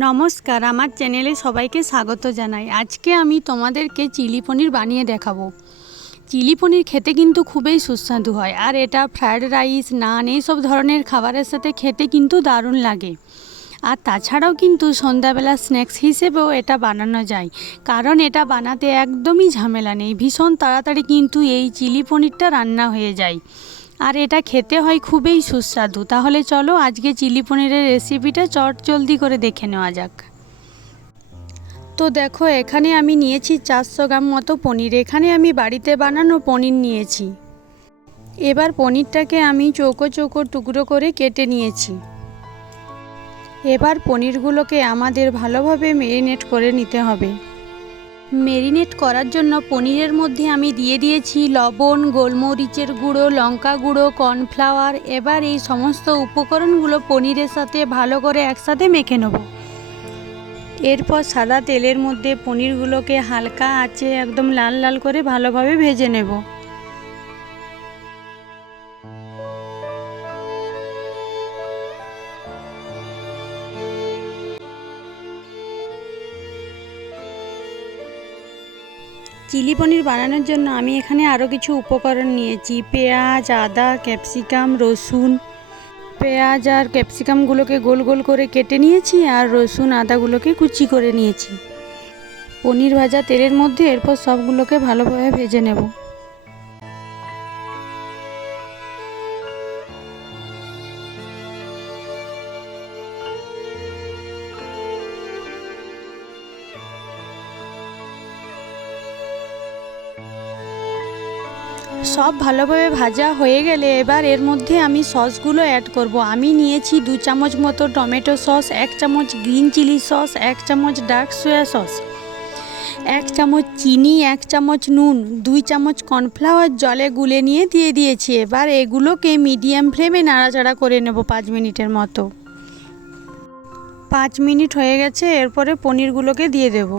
নমস্কার, আমার চ্যানেলে সবাইকে স্বাগত জানাই। আজকে আমি তোমাদেরকে চিলি পনির বানিয়ে দেখাবো। চিলি পনির খেতে কিন্তু খুবই সুস্বাদু হয়, আর এটা ফ্রায়েড রাইস, নান এইসব ধরনের খাবারের সাথে খেতে কিন্তু দারুণ লাগে। আর তাছাড়াও কিন্তু সন্ধ্যাবেলা স্ন্যাক্স হিসেবেও এটা বানানো যায়, কারণ এটা বানাতে একদমই ঝামেলা নেই। ভীষণ তাড়াতাড়ি কিন্তু এই চিলি পনিরটা রান্না হয়ে যায়, আর এটা খেতে হয় খুবই সুস্বাদু। তাহলে চলো আজকে চিলি পনিরের রেসিপিটা চটজলদি করে দেখে নেওয়া যাক। তো দেখো, এখানে আমি নিয়েছি 400 গ্রাম মতো পনির। এখানে আমি বাড়িতে বানানো পনির নিয়েছি। এবার পনিরটাকে আমি চৌকো চৌকো টুকরো করে কেটে নিয়েছি। এবার পনিরগুলোকে আমাদের ভালোভাবে ম্যারিনেট করে নিতে হবে। ম্যারিনেট করার জন্য পনিরের মধ্যে আমি দিয়ে দিয়েছি লবণ, গোলমরিচের গুঁড়ো, লঙ্কা গুঁড়ো, কর্নফ্লাওয়ার। এবার এই সমস্ত উপকরণগুলো পনিরের সাথে ভালো করে একসাথে মেখে নেব। এরপর সাদা তেলের মধ্যে পনিরগুলোকে হালকা আঁচে একদম লাল লাল করে ভালোভাবে ভেজে নেব। চিলি পনির বানানোর জন্য আমি এখানে আরও কিছু উপকরণ নিয়েছি। পেঁয়াজ, আদা, ক্যাপসিকাম, রসুন। পেঁয়াজ আর ক্যাপসিকামগুলোকে গোল গোল করে কেটে নিয়েছি, আর রসুন আদাগুলোকে কুচি করে নিয়েছি। পনির ভাজা তেলের মধ্যে এরপর সবগুলোকে ভালোভাবে ভেজে নেব। সব ভালোভাবে ভাজা হয়ে গেলে এবার এর মধ্যে আমি সসগুলো অ্যাড করব। আমি নিয়েছি 2 চামচ মতো টমেটো সস, 1 চামচ গ্রিন চিলি সস, 1 চামচ ডার্ক সয়া সস, 1 চামচ চিনি, 1 চামচ নুন, 2 চামচ কর্নফ্লাওয়ার জলে গুলে নিয়ে দিয়ে দিয়েছি। এবার এগুলোকে মিডিয়াম ফ্লেমে নাড়াচাড়া করে নেব 5 মিনিটের মতো। 5 মিনিট হয়ে গেছে, এরপরে পনিরগুলোকে দিয়ে দেব।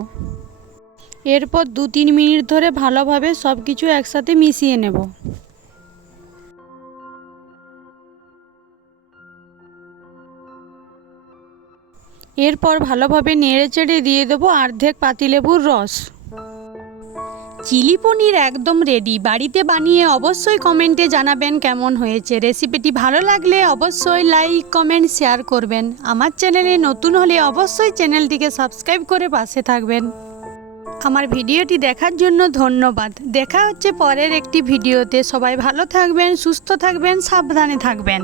এরপর 2-3 মিনিট ধরে ভালোভাবে সব কিছু একসাথে মিশিয়ে নেব। এরপর ভালোভাবে নেড়েচেড়ে দিয়ে দেবো অর্ধেক পাতিলেবুর রস। চিলি পনির একদম রেডি। বাড়িতে বানিয়ে অবশ্যই কমেন্টে জানাবেন কেমন হয়েছে। রেসিপিটি ভালো লাগলে অবশ্যই লাইক, কমেন্ট, শেয়ার করবেন। আমার চ্যানেলে নতুন হলে অবশ্যই চ্যানেলটিকে সাবস্ক্রাইব করে পাশে থাকবেন। আমার ভিডিওটি দেখার জন্য ধন্যবাদ। দেখা হচ্ছে পরের একটি ভিডিওতে। সবাই ভালো থাকবেন, সুস্থ থাকবেন, সাবধানে থাকবেন।